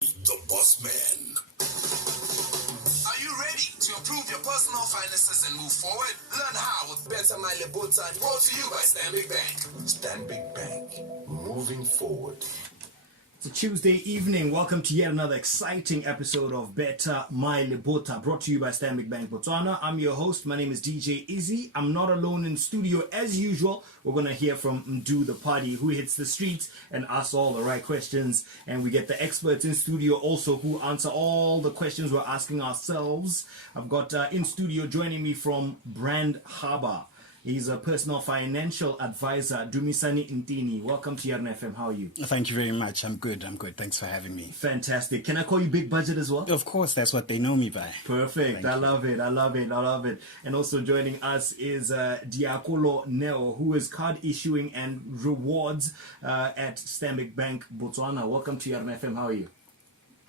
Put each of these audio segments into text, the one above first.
The Boss Man. Are you ready to improve your personal finances and move forward? Learn how with Better My Lebotha, brought to you by Stanbic Bank. Stanbic Bank, moving forward. It's a Tuesday evening. Welcome to yet another exciting episode of Better My Lebotha, brought to you by Stanbic Bank Botswana. I'm your host. My name is DJ Izzy. I'm not alone in studio as usual. We're going to hear from Mdu the Party, who hits the streets and asks all the right questions. And we get the experts in studio also who answer all the questions we're asking ourselves. I've got in studio joining me from Brand Harbor. He's a personal financial advisor, Dumisani Ntini. Welcome to Yarona FM. How are you? Thank you very much. I'm good. Thanks for having me. Fantastic. Can I call you Big Budget as well? Of course, that's what they know me by. Perfect. I love it. And also joining us is Diakolo Neo, who is card issuing and rewards at Stanbic Bank Botswana. Welcome to Yarona FM. How are you?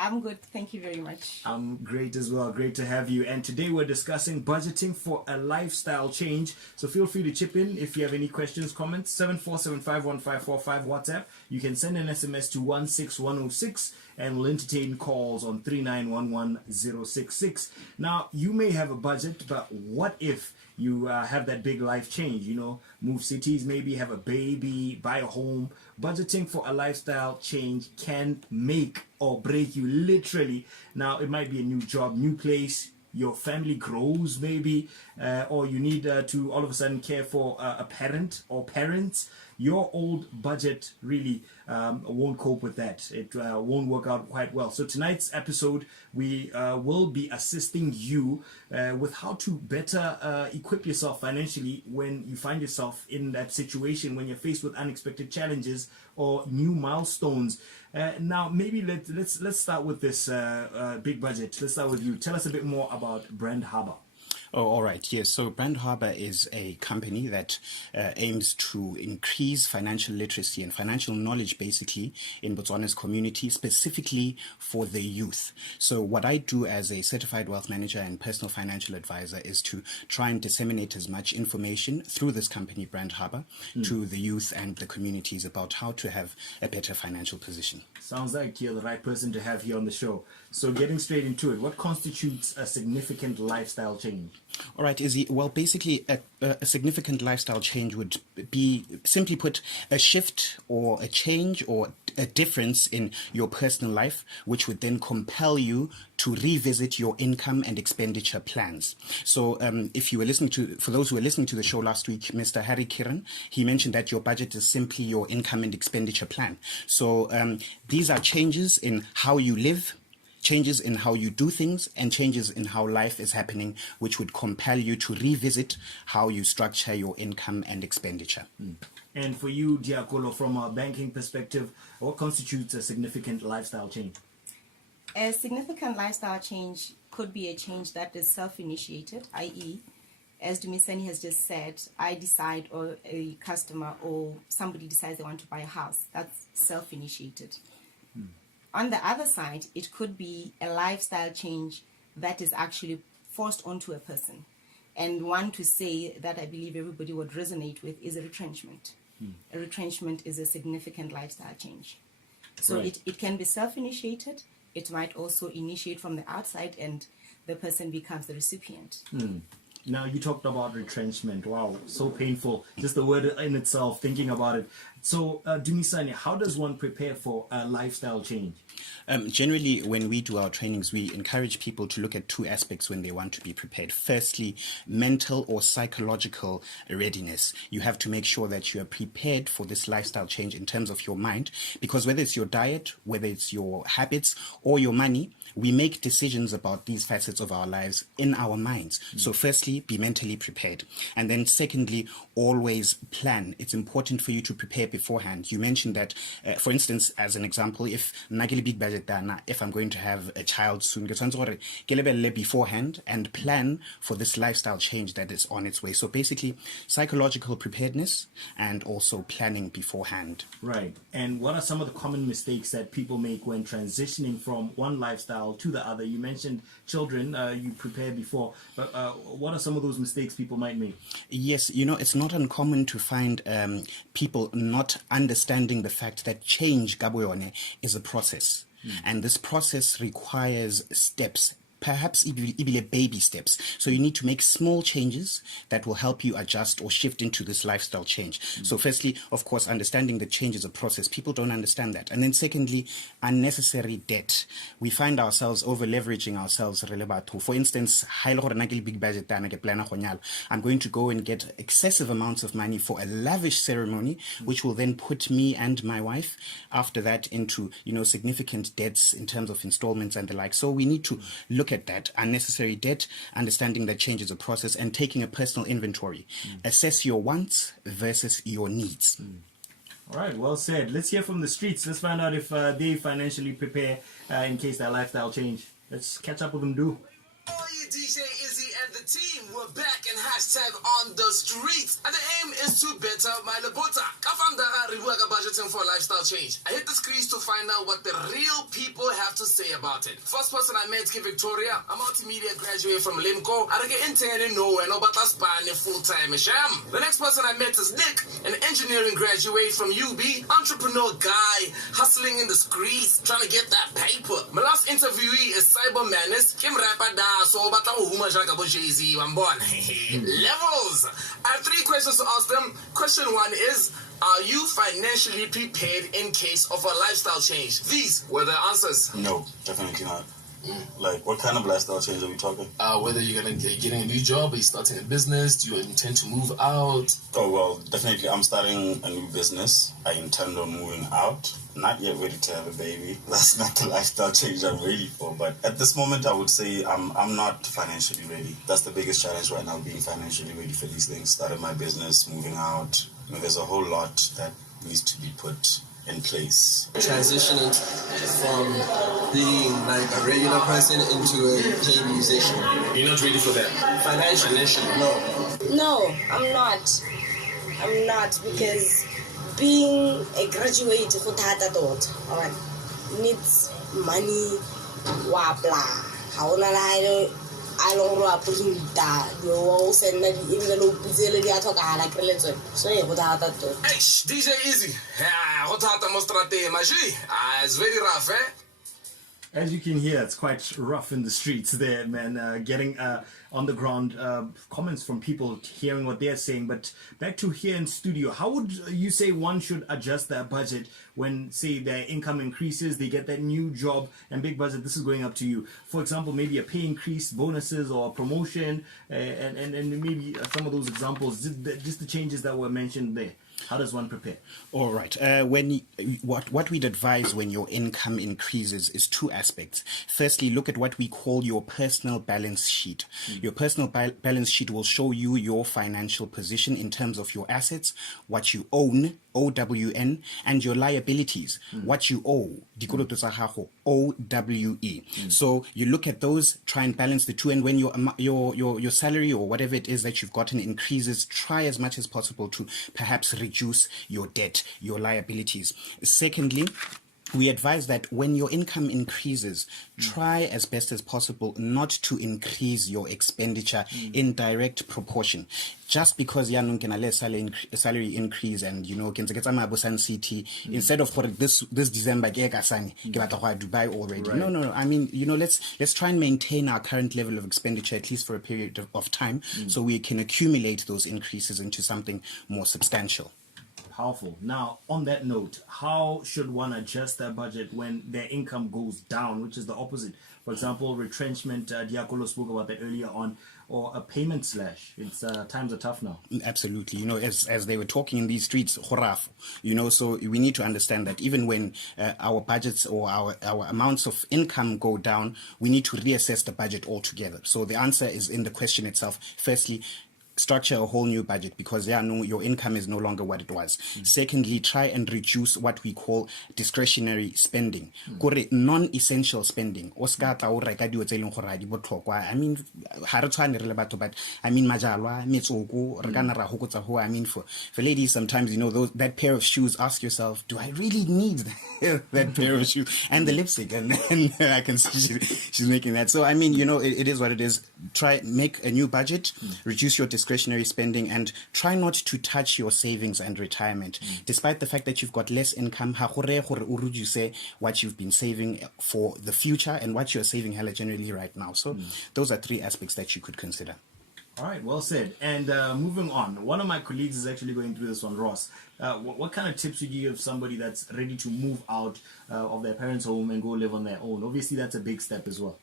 I'm good. Thank you very much. I'm great as well. Great to have you. And today we're discussing budgeting for a lifestyle change. So feel free to chip in if you have any questions, comments. 74751545 WhatsApp. You can send an SMS to 16106 and we'll entertain calls on 3911066. Now, you may have a budget, but what if you have that big life change, move cities, maybe have a baby, buy a home. Budgeting for a lifestyle change can make or break you literally. Now, it might be a new job, new place, your family grows maybe, or you need to all of a sudden care for a parent or parents. Your old budget really won't cope with that. It won't work out quite well. So tonight's episode, we will be assisting you with how to better equip yourself financially when you find yourself in that situation, when you're faced with unexpected challenges or new milestones. Now, maybe let's start with this big budget. Let's start with you. Tell us a bit more about Brand Harbor. Oh, all right. Yes. So Brand Harbor is a company that aims to increase financial literacy and financial knowledge, basically, in Botswana's community, specifically for the youth. So what I do as a certified wealth manager and personal financial advisor is to try and disseminate as much information through this company, Brand Harbor, to the youth and the communities about how to have a better financial position. Sounds like you're the right person to have here on the show. So getting straight into it, what constitutes a significant lifestyle change? All right, Izzy. Well, basically, a significant lifestyle change would be, simply put, a shift or a change or a difference in your personal life, which would then compel you to revisit your income and expenditure plans. So if you were listening for those who were listening to the show last week, Mr. Harry Kiran, he mentioned that your budget is simply your income and expenditure plan. So these are changes in how you live, changes in how you do things, and changes in how life is happening, which would compel you to revisit how you structure your income and expenditure. And for you, Diakolo, from a banking perspective, what constitutes a significant lifestyle change? A significant lifestyle change could be a change that is self-initiated, i.e., as Dumisani has just said, I decide, or a customer or somebody decides they want to buy a house. That's self-initiated. On the other side, it could be a lifestyle change that is actually forced onto a person. And one to say that I believe everybody would resonate with is a retrenchment. A retrenchment is a significant lifestyle change. So Right. it can be self-initiated. It might also initiate from the outside and the person becomes the recipient. Now, you talked about retrenchment. Wow, so painful. Just the word in itself, thinking about it. So, Dumisani, how does one prepare for a lifestyle change? Generally, when we do our trainings, we encourage people to look at two aspects when they want to be prepared. Firstly, mental or psychological readiness. You have to make sure that you are prepared for this lifestyle change in terms of your mind, because whether it's your diet, whether it's your habits or your money, we make decisions about these facets of our lives in our minds. So firstly, be mentally prepared. And then secondly, always plan. It's important for you to prepare beforehand. You mentioned that, for instance, as an example, if big budget dana, if I'm going to have a child soon, beforehand and plan for this lifestyle change that is on its way. So basically, psychological preparedness and also planning beforehand. Right. And what are some of the common mistakes that people make when transitioning from one lifestyle to the other? You mentioned children, you prepared before, but what are some of those mistakes people might make? Yes, it's not uncommon to find people not understanding the fact that change, Gaboyone, is a process. And this process requires steps, perhaps even baby steps. So you need to make small changes that will help you adjust or shift into this lifestyle change. So firstly, of course, understanding the change is a process. People don't understand that. And then secondly, unnecessary debt. We find ourselves over leveraging ourselves. For instance, I'm going to go and get excessive amounts of money for a lavish ceremony, which will then put me and my wife after that into, significant debts in terms of installments and the like. So we need to look at that unnecessary debt, understanding that change is a process, and taking a personal inventory. Assess your wants versus your needs. All right, well said. Let's hear from the streets. Let's find out if they financially prepare in case that lifestyle change. Let's catch up with them, do. Oh, you DJ Izzy and the team, we're back and hashtag on the streets. And the aim is to better my Lebotha. Budgeting for lifestyle change. I hit the screens to find out what the real people have to say about it. First person I met is Victoria, a multimedia graduate from Limco. I don't get intern in nowhere, no, but that's full-time. The next person I met is Nick, an engineering graduate from UB, entrepreneur guy, hustling in the streets, trying to get that paper. My last interviewee is Cyber Menace, Kim Rapada, so but Jay-Z, levels. I have 3 questions to ask them. Question 1 is, are you financially prepared in case of a lifestyle change? These were the answers. No, definitely not. Like, what kind of lifestyle change are we talking? Whether you're getting a new job, are you starting a business? Do you intend to move out? Oh, well, definitely I'm starting a new business. I intend on moving out. Not yet ready to have a baby. That's not the lifestyle change I'm ready for. But at this moment, I would say I'm not financially ready. That's the biggest challenge right now, being financially ready for these things. Starting my business, moving out. There's a whole lot that needs to be put in place. Transitioning from being like a regular person into a paid musician. You're not ready for that? Financially, No, I'm not. I'm not, because being a graduate needs money, wabla. I don't know DJ Izzy. It's very rough, eh? As you can hear, it's quite rough in the streets there, man. Getting on the ground comments from people, hearing what they're saying. But back to here in studio, how would you say one should adjust their budget when, say, their income increases, they get that new job, and big budget, this is going up to you. For example, maybe a pay increase, bonuses, or a promotion, and maybe some of those examples, just the changes that were mentioned there. How does one prepare? All right. What we'd advise when your income increases is 2 aspects. Firstly, look at what we call your personal balance sheet. Your personal balance sheet will show you your financial position in terms of your assets, what you own, OWN, and your liabilities, what you owe, dikoloto tsa gago, OWE. So you look at those, try and balance the 2, and when your salary or whatever it is that you've gotten increases, try as much as possible to perhaps reduce your debt, your liabilities. Secondly, we advise that when your income increases, try as best as possible not to increase your expenditure in direct proportion. Just because you can a salary increase and city, instead of for this December Dubai already. Right. No. I mean, let's try and maintain our current level of expenditure at least for a period of time, so we can accumulate those increases into something more substantial. Powerful. Now, on that note, how should one adjust their budget when their income goes down, which is the opposite? For example, retrenchment, Diakolo spoke about that earlier on, or a payment slash. It's times are tough now. Absolutely. As they were talking in these streets, so we need to understand that even when our budgets or our amounts of income go down, we need to reassess the budget altogether. So the answer is in the question itself. Firstly, structure a whole new budget, because your income is no longer what it was. Secondly, try and reduce what we call discretionary spending. Non-essential spending. I mean, for ladies, sometimes, that pair of shoes, ask yourself, do I really need that pair of shoes? And the lipstick, and I can see she's making that. So, I mean, it is what it is. Try, make a new budget, reduce your discretionary discretionary spending, and try not to touch your savings and retirement. Despite the fact that you've got less income, ha go reye gore o reduce what you've been saving for the future and what you're saving hella generally right now. So those are 3 aspects that you could consider. All right, well said. And moving on, one of my colleagues is actually going through this one, Ross. What kind of tips would you give somebody that's ready to move out of their parents' home and go live on their own? Obviously, that's a big step as well.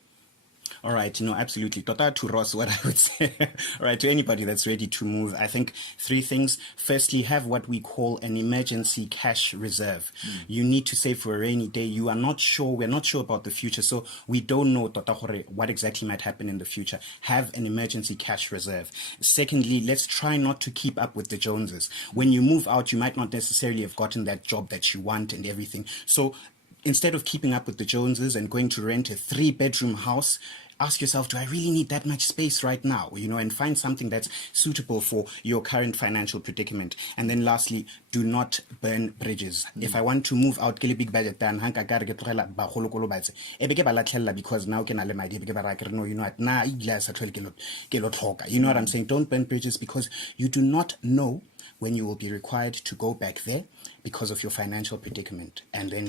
All right, absolutely. Tota to Ross, what I would say, all right, to anybody that's ready to move, I think 3 things. Firstly, have what we call an emergency cash reserve. You need to save for a rainy day. We're not sure about the future, so we don't know tota gore what exactly might happen in the future. Have an emergency cash reserve. Secondly, let's try not to keep up with the Joneses. When you move out, you might not necessarily have gotten that job that you want and everything. So instead of keeping up with the Joneses and going to rent a 3-bedroom house, ask yourself, do I really need that much space right now? And find something that's suitable for your current financial predicament. And then lastly, do not burn bridges. If I want to move out, ke le big budget dan hanka ka re ke tlogela ba golokolo ba tse e be ke ba latlhella because now ke na le madi e be ke ba ra ke re no what na ile sa tlhole ke lo tlhoka. You know what I'm saying? Don't burn bridges because you do not know when you will be required to go back there because of your financial predicament, and then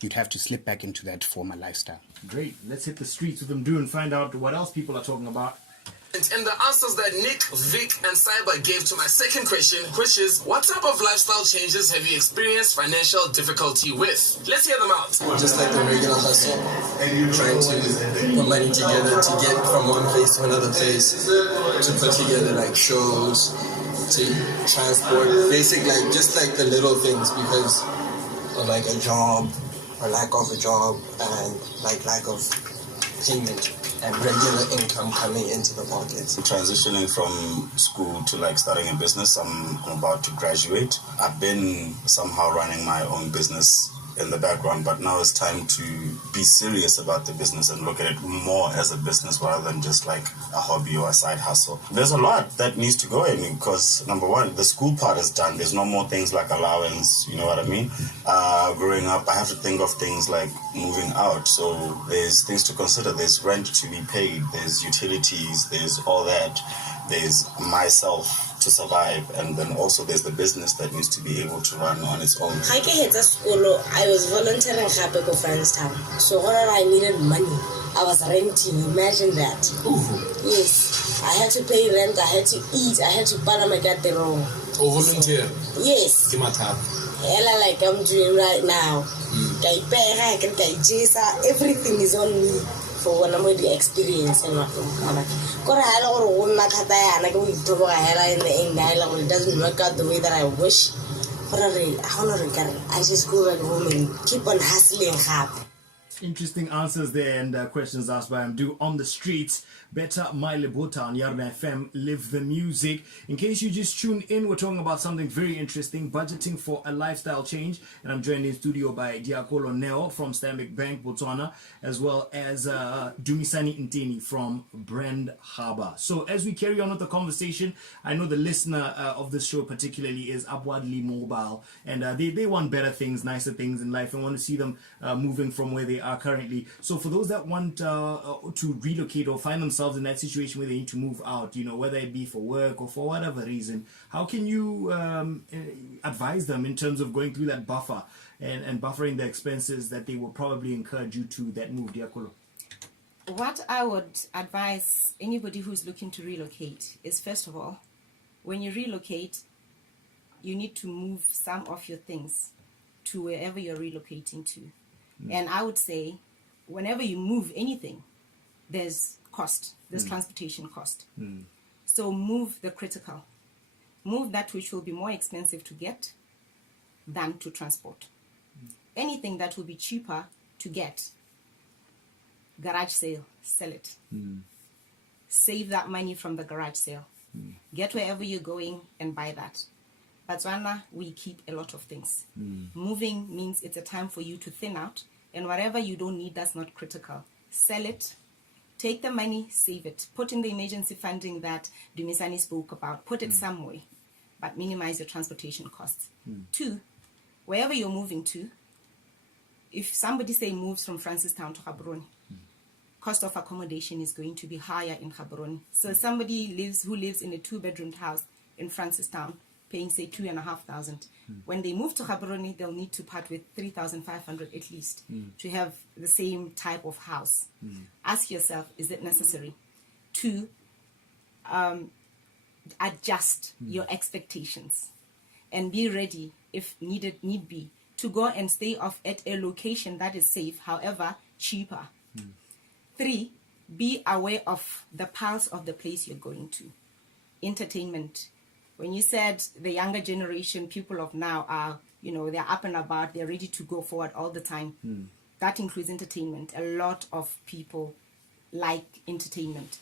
you'd have to slip back into that former lifestyle. Great. Let's hit the streets with them, and find out what else people are talking about. And the answers that Nick, Vic, and Cyber gave to my second question, which is, what type of lifestyle changes have you experienced financial difficulty with? Let's hear them out. Just like the regular hustle, trying to put money together to get from one place to another place, to put together like shows, to transport, just like the little things because of like a job or lack of a job and like lack of payment and regular income coming into the pocket. Transitioning from school to like starting a business, I'm about to graduate. I've been somehow running my own business in the background, but now it's time to be serious about the business and look at it more as a business rather than just like a hobby or a side hustle. There's a lot that needs to go in because number one, the school part is done. There's no more things like allowance, you know what I mean? Growing up, I have to think of things like moving out. So there's things to consider. There's rent to be paid. There's utilities. There's all that. There's myself to survive, and then also there's the business that needs to be able to run on its own. I was volunteering at Francetown. So when I needed money, I was renting. Imagine that. Ooh. Yes. I had to pay rent, I had to eat, I had to buy my goddamn. Oh, volunteer. Yes. Give my tap. Hella like I'm doing right now. Everything is on me for when I'm with the experience and whatnot. It doesn't work out the way that I wish. I just go back home and keep on hustling hard. Interesting answers there and questions asked by Amdu on the streets. Better my Lebotha on Yarona FM, live the music. In case you just tuned in, we're talking about something very interesting, budgeting for a lifestyle change. And I'm joined in studio by Diakolo Neo from Stanbic Bank, Botswana, as well as Dumisani Ntini from Brand Harbour. So as we carry on with the conversation, I know the listener of this show particularly is upwardly mobile, and they want better things, nicer things in life, and want to see them moving from where they are currently. So for those that want to relocate or find themselves in that situation where they need to move out, whether it be for work or for whatever reason, how can you advise them in terms of going through that buffer and buffering the expenses that they will probably incur due to that move, Diakolo? What I would advise anybody who's looking to relocate is, first of all, when you relocate, you need to move some of your things to wherever you're relocating to. And I would say, whenever you move anything, there's cost, there's transportation cost. So move the critical. Move that which will be more expensive to get than to transport. Anything that will be cheaper to get, garage sale, sell it. Save that money from the garage sale. Get wherever you're going and buy that. Botswana, we keep a lot of things. Moving means it's a time for you to thin out, and whatever you don't need that's not critical, sell it. Take the money, save it. Put in the emergency funding that Dumisani spoke about. Put it somewhere, but minimize your transportation costs. 2, wherever you're moving to, if somebody say moves from Francistown to Gaborone, cost of accommodation is going to be higher in Gaborone. So somebody who lives in a 2-bedroom house in Francistown, paying say 2,500. When they move to Gaborone, they'll need to part with 3,500 at least to have the same type of house. Ask yourself, is it necessary? 2, adjust your expectations and be ready, if need be, to go and stay off at a location that is safe, however cheaper. 3, be aware of the pulse of the place you're going to. Entertainment. When you said the younger generation, people of now are, they're up and about, they're ready to go forward all the time. That includes entertainment. A lot of people like entertainment.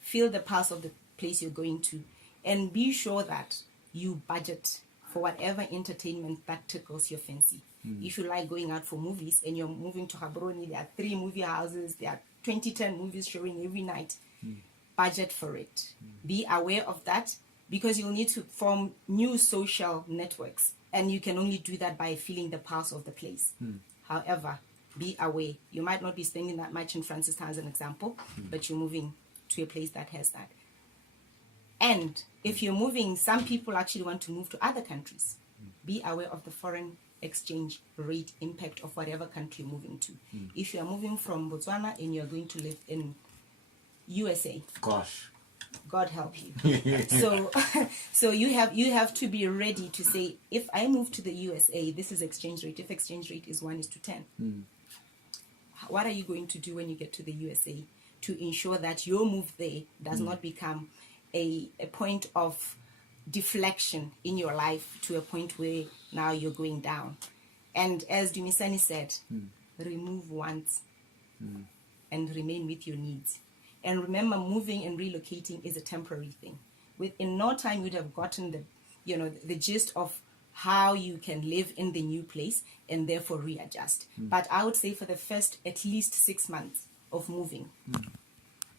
Feel the pulse of the place you're going to, and be sure that you budget for whatever entertainment that tickles your fancy. If you like going out for movies and you're moving to Gaborone, there are 3 movie houses, there are 20-10 movies showing every night. Budget for it. Be aware of that, because you'll need to form new social networks, and you can only do that by feeling the pulse of the place. However, be aware. You might not be spending that much in Francistown as an example, but you're moving to a place that has that. And if you're moving, some people actually want to move to other countries. Be aware of the foreign exchange rate impact of whatever country you're moving to. If you are moving from Botswana and you're going to live in USA, Gosh, God help you. So you have to be ready to say, if I move to the USA, this is exchange rate. If exchange rate is 1:10, what are you going to do when you get to the USA to ensure that your move there does not become a point of deflection in your life to a point where now you're going down? And as Dumisani said, remove wants and remain with your needs. And remember, moving and relocating is a temporary thing. In no time you'd have gotten the gist of how you can live in the new place and therefore readjust. But I would say for the first at least 6 months of moving,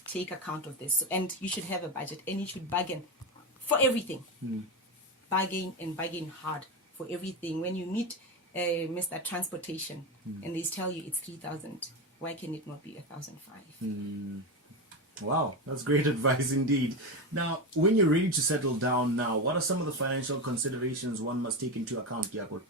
take account of this. And you should have a budget, and you should bargain for everything. Bargain and bargain hard for everything. When you meet Mr. Transportation and they tell you it's 3,000, why can it not be 1,500? Wow, that's great advice indeed. Now, when you're ready to settle down now, what are some of the financial considerations one must take into account, Diakolo?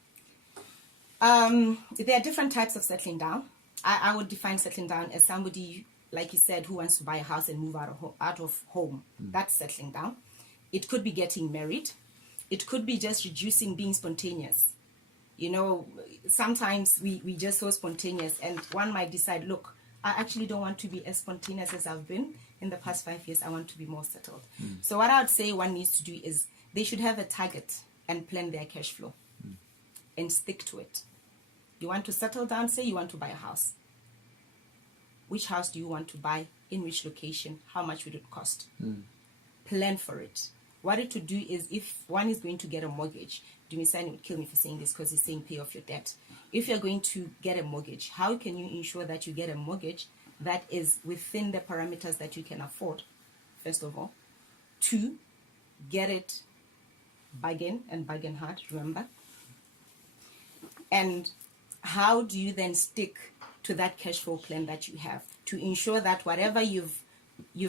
There are different types of settling down. I would define settling down as somebody, like you said, who wants to buy a house and move out of home. That's settling down. It could be getting married. It could be just reducing being spontaneous. Sometimes we just so spontaneous, and one might decide, look, I actually don't want to be as spontaneous as I've been in the past 5 years. I want to be more settled. So what I would say one needs to do is they should have a target and plan their cash flow and stick to it. You want to settle down, say you want to buy a house. Which house do you want to buy? In which location? How much would it cost? Plan for it. What it would do is, if one is going to get a mortgage, Dumisani would kill me for saying this because he's saying pay off your debt. If you're going to get a mortgage, how can you ensure that you get a mortgage that is within the parameters that you can afford, first of all? 2, get it, bargain and bargain hard, remember? And how do you then stick to that cash flow plan that you have to ensure that whatever you've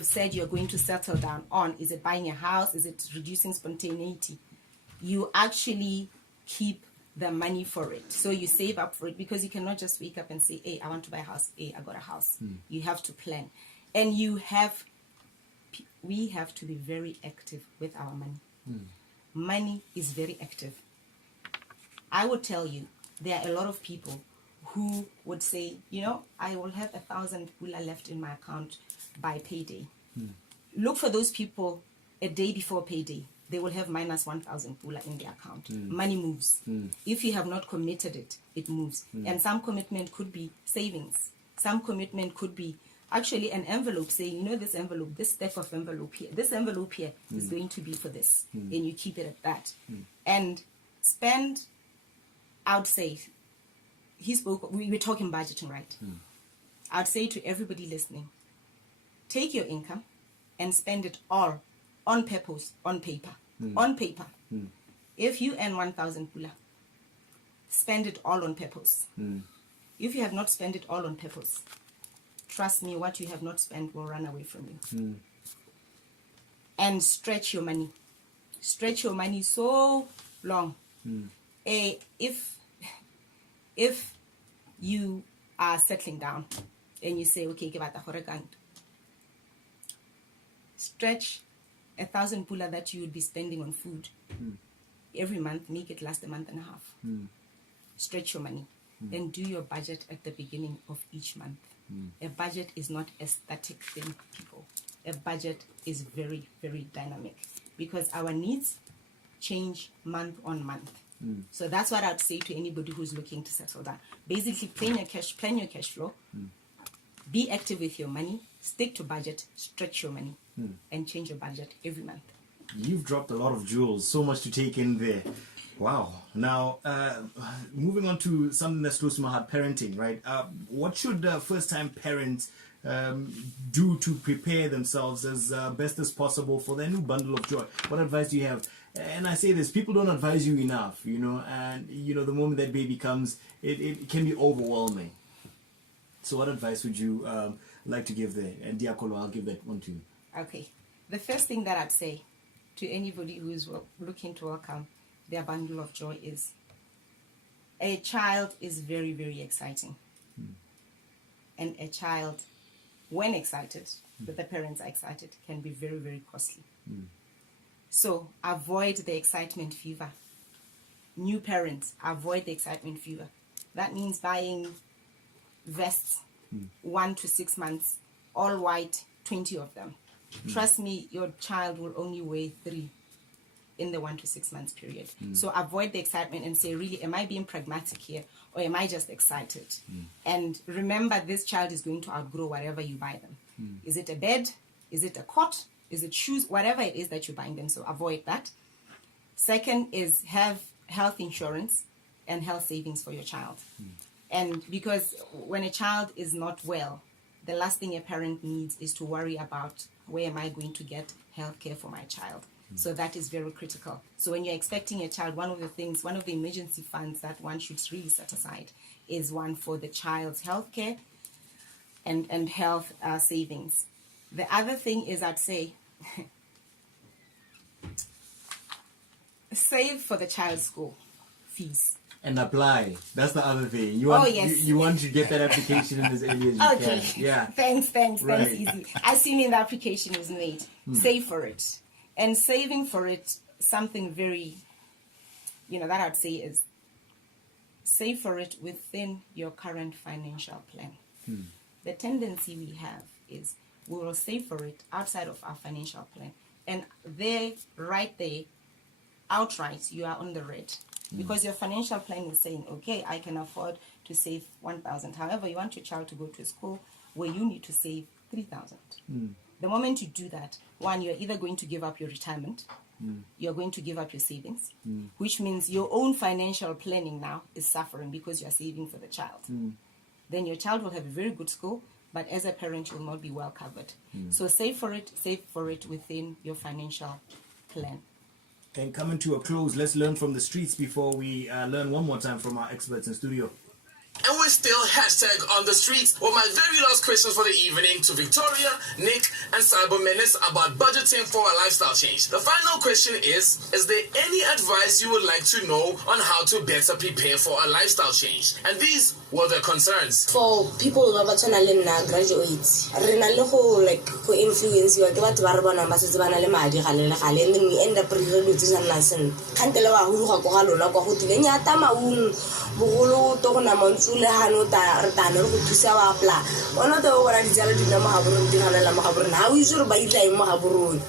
said you're going to settle down on, is it buying a house, is it reducing spontaneity, you actually keep the money for it. So you save up for it, because you cannot just wake up and say, hey, I want to buy a house. Hey, I got a house. You have to plan. And we have to be very active with our money. Money is very active. I would tell you, there are a lot of people who would say, I will have 1,000 pula left in my account by payday. Look for those people a day before payday. They will have minus 1,000 pula in their account. Money moves. If you have not committed it, it moves. And some commitment could be savings. Some commitment could be actually an envelope saying, this envelope, this stack of envelope here, this envelope here is going to be for this. And you keep it at that. And spend, I would say, we were talking budgeting, right? I'd say to everybody listening, take your income and spend it all on purpose, on paper. On paper. If you earn 1,000 pula, spend it all on purpose. If you have not spent it all on purpose, trust me, what you have not spent will run away from you. And stretch your money. Stretch your money so long. If you are settling down and you say, okay, stretch 1,000 pula that you would be spending on food every month, make it last a month and a half. Stretch your money. Then do your budget at the beginning of each month. A budget is not a static thing, people. A budget is very, very dynamic because our needs change month on month. So that's what I'd say to anybody who's looking to settle down. Basically, plan your cash flow, be active with your money, stick to budget, stretch your money, and change your budget every month. You've dropped a lot of jewels, so much to take in there. Wow. Now, moving on to something that's close to my heart, parenting, right? What should first-time parents do to prepare themselves as best as possible for their new bundle of joy? What advice do you have? And I say this, people don't advise you enough, and, the moment that baby comes, it can be overwhelming. So what advice would you like to give there? And Diakolo, I'll give that one to you. Okay. The first thing that I'd say to anybody who is looking to welcome their bundle of joy is a child is very, very exciting. And a child, when excited, but the parents are excited, can be very, very costly. So avoid the excitement fever. New parents, avoid the excitement fever. That means buying vests 1 to 6 months, all white, 20 of them. Trust me, your child will only weigh 3 in the 1 to 6 months period. So avoid the excitement and say, really, am I being pragmatic here or am I just excited? And remember, this child is going to outgrow whatever you buy them. Is it a bed? Is it a cot? Is it shoes? Whatever it is that you're buying them. So avoid that. Second is have health insurance and health savings for your child. And because when a child is not well, the last thing a parent needs is to worry about where am I going to get health care for my child. So that is very critical. So when you're expecting a child, one of the emergency funds that one should really set aside is one for the child's health care and health savings. The other thing is, I'd say, save for the child's school fees. And apply. That's the other thing. You want to get that application in as early as you can. Yeah. Thanks, Izzy. As soon as the application is made, save for it. And saving for it, something very, that I'd say is save for it within your current financial plan. The tendency we have is we will save for it outside of our financial plan. And right there, outright, you are on the red. Because your financial plan is saying, okay, I can afford to save 1,000. However, you want your child to go to a school where you need to save 3,000. The moment you do that, one, you're either going to give up your retirement, you're going to give up your savings, which means your own financial planning now is suffering because you're saving for the child. Then your child will have a very good school, but as a parent, you'll not be well covered. So save for it within your financial plan. And coming to a close, let's learn from the streets before we learn one more time from our experts in studio. And we're still #on the streets with my very last questions for the evening to Victoria, Nick, and Cyber Menace about budgeting for a lifestyle change. The final question is there any advice you would like to know on how to better prepare for a lifestyle change? And these were the concerns. For people who are graduates, who influence you, and then we end up reducing can't Sule Hanota Tano to Sawapla. One of the Oranjala Mahabur, how is your by Mahabur?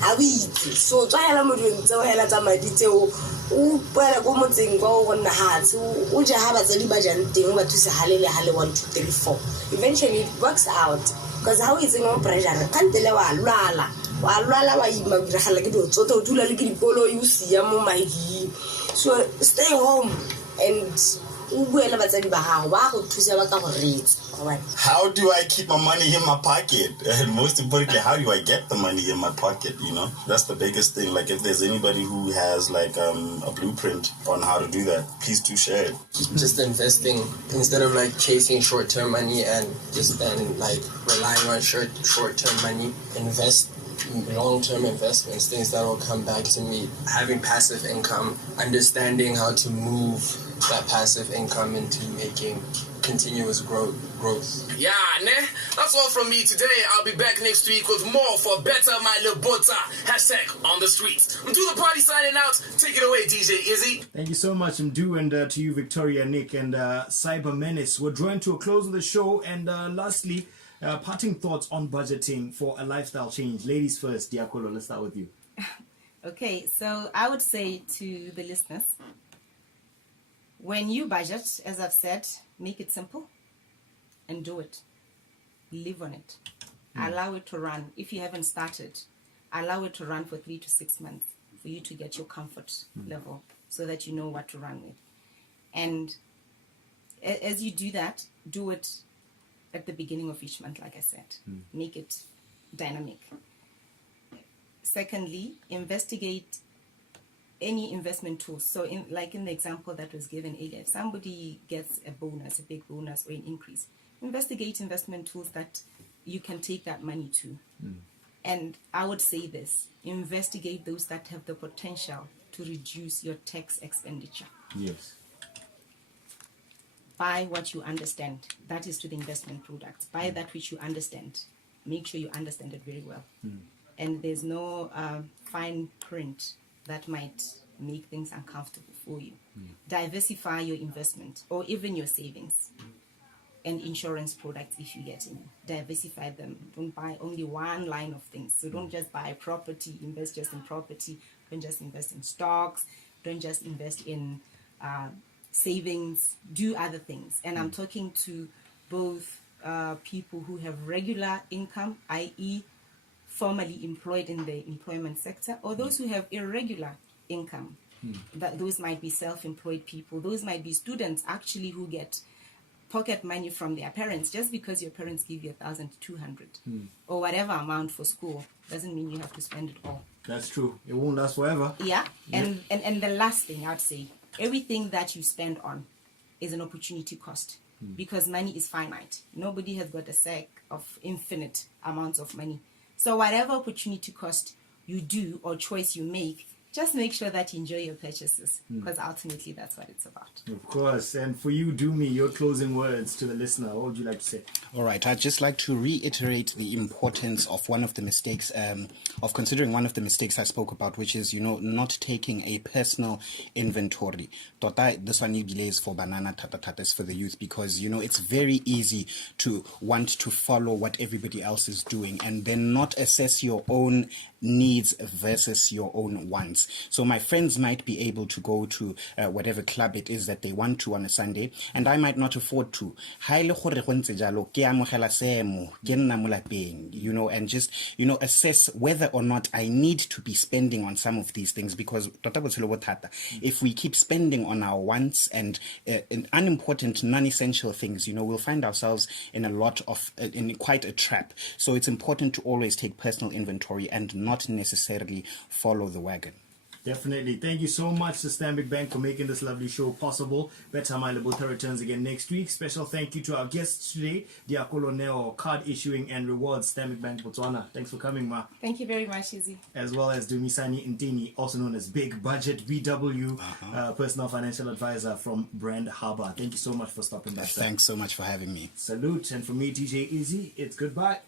How is it? So Jalamu, so Helata, my detail, who put a woman thing go on the hearts, who just have a Zalibajan thing, but to say Halila Hale 1, 2, 3, 4. Eventually it works out. Because how is it no pressure? Can't tell Lala. While Lala, Magahalaki, so to Liki Polo, you see, so stay home and o bue le batsadi ba gago ba go thusa ba ka go reetsa. How do I keep my money in my pocket? And most importantly, how do I get the money in my pocket? You know, that's the biggest thing. Like, if there's anybody who has like a blueprint on how to do that, please do share it. Just investing instead of like chasing short-term money and like relying on short-term money. Invest long-term investments, things that will come back to me. Having passive income, understanding how to move that passive income into making continuous growth. Yeah, ne? That's all from me today. I'll be back next week with more for Better My Lebotha. # on the streets. Do the party signing out. Take it away, DJ Izzy. Thank you so much, Mdu, and to you, Victoria, Nick, and Cyber Menace. We're drawing to a close of the show, and lastly, parting thoughts on budgeting for a lifestyle change. Ladies first, Diakolo, let's start with you. Okay, so I would say to the listeners, when you budget, as I've said, make it simple and do it. Live on it. Allow it to run. If you haven't started, allow it to run for 3 to 6 months for you to get your comfort level so that you know what to run with. And as you do that, do it at the beginning of each month, like I said. Make it dynamic. Secondly, investigate any investment tools. So in the example that was given earlier, if somebody gets a bonus, a big bonus or an increase, investigate investment tools that you can take that money to. And I would say this, investigate those that have the potential to reduce your tax expenditure. Yes. Buy what you understand. That is to the investment products. Buy that which you understand. Make sure you understand it very well. And there's no fine print that might make things uncomfortable for you. Diversify your investment or even your savings and insurance products if you get in. Diversify them. Don't buy only one line of things. So don't just buy property, invest just in property. Don't just invest in stocks. Don't just invest in savings. Do other things. And I'm talking to both people who have regular income, i.e. formally employed in the employment sector, or those who have irregular income. That those might be self-employed people. Those might be students actually who get pocket money from their parents. Just because your parents give you 1,200 or whatever amount for school doesn't mean you have to spend it all. That's true. It won't last forever. Yeah. And the last thing I'd say, everything that you spend on is an opportunity cost, because money is finite. Nobody has got a sack of infinite amounts of money. So whatever opportunity cost you do or choice you make, just make sure that you enjoy your purchases, because ultimately that's what it's about. Of course. And for you, Dumi, your closing words to the listener. What would you like to say? All right. I'd just like to reiterate the importance of one of the mistakes, of considering one of the mistakes I spoke about, which is, not taking a personal inventory. This one is for banana tatatas for the youth, because, it's very easy to want to follow what everybody else is doing and then not assess your own needs versus your own wants. So my friends might be able to go to whatever club it is that they want to on a Sunday, and I might not afford to. And just, assess whether or not I need to be spending on some of these things, because if we keep spending on our wants and unimportant, non-essential things, we'll find ourselves in in quite a trap. So it's important to always take personal inventory and not necessarily follow the wagon. Definitely. Thank you so much to Stanbic Bank for making this lovely show possible. Better My Lebotha returns again next week. Special thank you to our guests today, Diakolo Neo, Card Issuing and Rewards, Stanbic Bank Botswana. Thanks for coming, Ma. Thank you very much, Izzy. As well as Dumisani Ntini, also known as Big Budget BW, personal financial advisor from Brand Harbor. Thank you so much for stopping by. Thanks so much for having me. Salute. And for me, DJ Izzy, it's goodbye.